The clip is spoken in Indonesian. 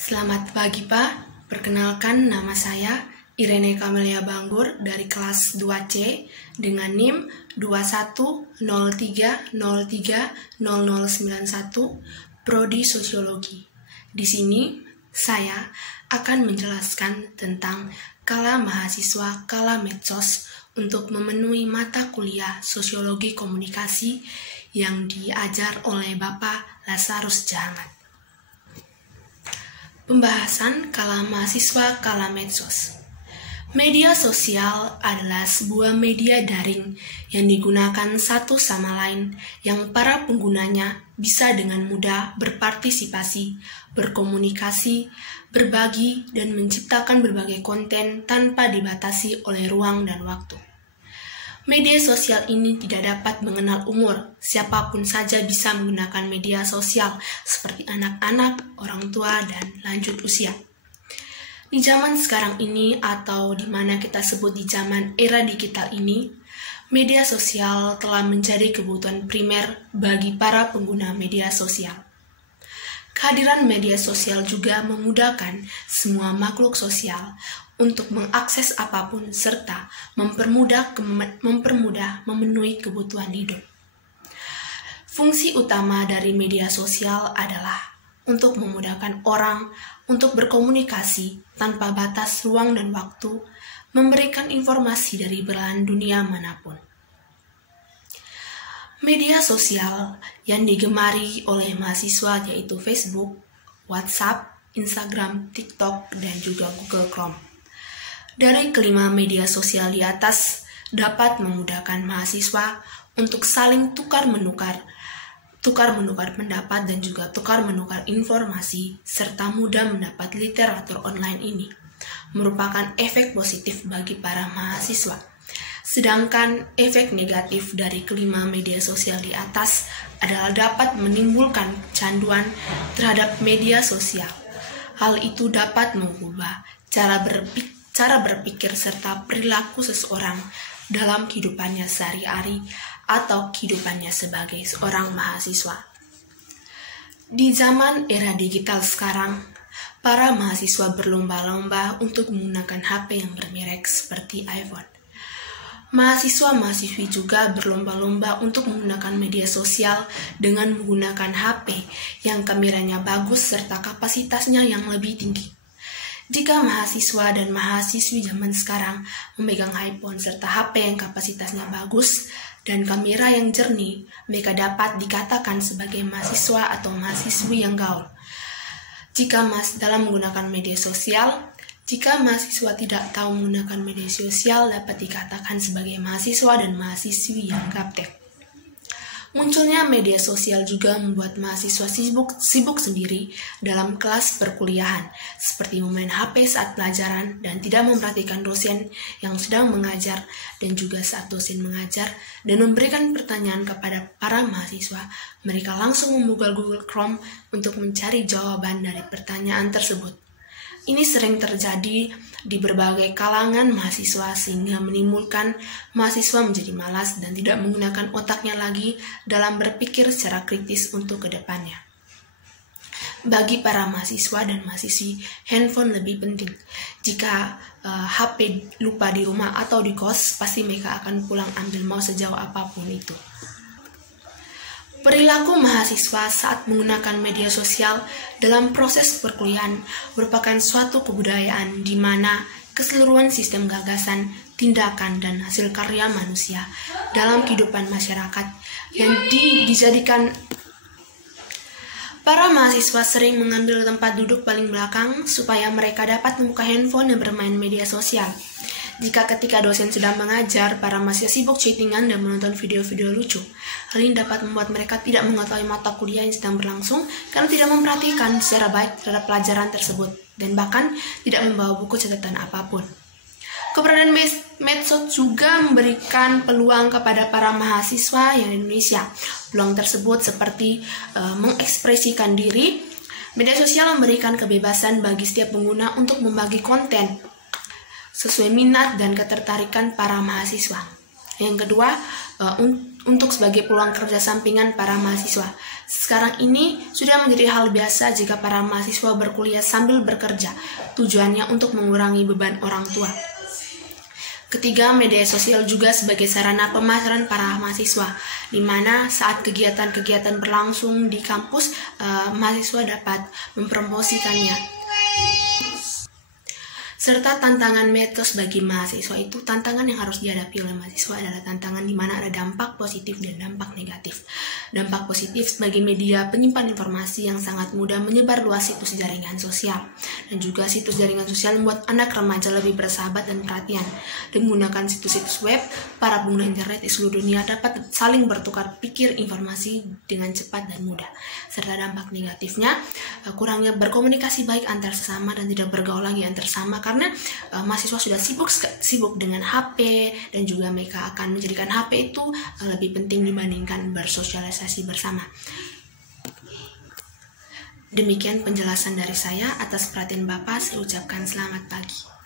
Selamat pagi Pak, perkenalkan nama saya Irene Kamelia Banggur dari kelas 2C dengan NIM 2103030091 Prodi Sosiologi. Di sini saya akan menjelaskan tentang kala mahasiswa kala medsos untuk memenuhi mata kuliah Sosiologi Komunikasi yang diajar oleh Bapak Lazarus Jahanat. Pembahasan kala mahasiswa kala medsos. Media sosial adalah sebuah media daring yang digunakan satu sama lain yang para penggunanya bisa dengan mudah berpartisipasi, berkomunikasi, berbagi, dan menciptakan berbagai konten tanpa dibatasi oleh ruang dan waktu. Media sosial ini tidak dapat mengenal umur, siapapun saja bisa menggunakan media sosial seperti anak-anak, orang tua, dan lanjut usia. Di zaman sekarang ini atau di mana kita sebut di zaman era digital ini, media sosial telah menjadi kebutuhan primer bagi para pengguna media sosial. Kehadiran media sosial juga memudahkan semua makhluk sosial untuk mengakses apapun serta mempermudah memenuhi kebutuhan hidup. Fungsi utama dari media sosial adalah untuk memudahkan orang untuk berkomunikasi tanpa batas ruang dan waktu, memberikan informasi dari belahan dunia manapun. Media sosial yang digemari oleh mahasiswa yaitu Facebook, WhatsApp, Instagram, TikTok, dan juga Google Chrome. Dari kelima media sosial di atas dapat memudahkan mahasiswa untuk saling tukar-menukar pendapat dan juga tukar-menukar informasi serta mudah mendapat literatur online ini merupakan efek positif bagi para mahasiswa. Sedangkan efek negatif dari kelima media sosial di atas adalah dapat menimbulkan kecanduan terhadap media sosial. Hal itu dapat mengubah cara berpikir serta perilaku seseorang dalam kehidupannya sehari-hari atau kehidupannya sebagai seorang mahasiswa. Di zaman era digital sekarang, para mahasiswa berlomba-lomba untuk menggunakan HP yang bermerek seperti iPhone. Mahasiswa-mahasiswi juga berlomba-lomba untuk menggunakan media sosial dengan menggunakan HP yang kameranya bagus serta kapasitasnya yang lebih tinggi. Jika mahasiswa dan mahasiswi zaman sekarang memegang iPhone serta HP yang kapasitasnya bagus dan kamera yang jernih, mereka dapat dikatakan sebagai mahasiswa atau mahasiswi yang gaul. Jika dalam menggunakan media sosial, jika mahasiswa tidak tahu menggunakan media sosial dapat dikatakan sebagai mahasiswa dan mahasiswi yang gaptek. Munculnya media sosial juga membuat mahasiswa sibuk sendiri dalam kelas perkuliahan, seperti memain HP saat pelajaran dan tidak memperhatikan dosen yang sedang mengajar dan juga saat dosen mengajar dan memberikan pertanyaan kepada para mahasiswa. Mereka langsung membuka Google Chrome untuk mencari jawaban dari pertanyaan tersebut. Ini sering terjadi di berbagai kalangan mahasiswa sehingga menimbulkan mahasiswa menjadi malas dan tidak menggunakan otaknya lagi dalam berpikir secara kritis untuk kedepannya. Bagi para mahasiswa dan mahasiswi, handphone lebih penting. Jika HP lupa di rumah atau di kos, pasti mereka akan pulang ambil mau sejauh apapun itu. Perilaku mahasiswa saat menggunakan media sosial dalam proses perkuliahan merupakan suatu kebudayaan di mana keseluruhan sistem gagasan, tindakan, dan hasil karya manusia dalam kehidupan masyarakat yang dijadikan. Para mahasiswa sering mengambil tempat duduk paling belakang supaya mereka dapat membuka handphone dan bermain media sosial. Jika ketika dosen sedang mengajar, para mahasiswa sibuk chattingan dan menonton video-video lucu. Hal ini dapat membuat mereka tidak mengetahui mata kuliah yang sedang berlangsung karena tidak memperhatikan secara baik terhadap pelajaran tersebut dan bahkan tidak membawa buku catatan apapun. Keberadaan medsos juga memberikan peluang kepada para mahasiswa yang di Indonesia. Peluang tersebut seperti mengekspresikan diri. Media sosial memberikan kebebasan bagi setiap pengguna untuk membagi konten sesuai minat dan ketertarikan para mahasiswa. Yang kedua, untuk sebagai peluang kerja sampingan para mahasiswa. Sekarang ini sudah menjadi hal biasa jika para mahasiswa berkuliah sambil bekerja, tujuannya untuk mengurangi beban orang tua. Ketiga, media sosial juga sebagai sarana pemasaran para mahasiswa, di mana saat kegiatan-kegiatan berlangsung di kampus, mahasiswa dapat mempromosikannya. Serta tantangan medsos bagi mahasiswa itu, tantangan yang harus dihadapi oleh mahasiswa adalah tantangan di mana ada dampak positif dan dampak negatif. Dampak positif sebagai media penyimpan informasi yang sangat mudah menyebar luas situs jaringan sosial. Dan juga situs jaringan sosial membuat anak remaja lebih bersahabat dan perhatian. Dengan menggunakan situs-situs web, para pengguna internet di seluruh dunia dapat saling bertukar pikir informasi dengan cepat dan mudah. Serta dampak negatifnya, kurangnya berkomunikasi baik antar sesama dan tidak bergaul lagi antar sesama, karena mahasiswa sudah sibuk dengan HP, dan juga mereka akan menjadikan HP itu lebih penting dibandingkan bersosialisasi bersama. Demikian penjelasan dari saya. Atas perhatian Bapak, saya ucapkan selamat pagi.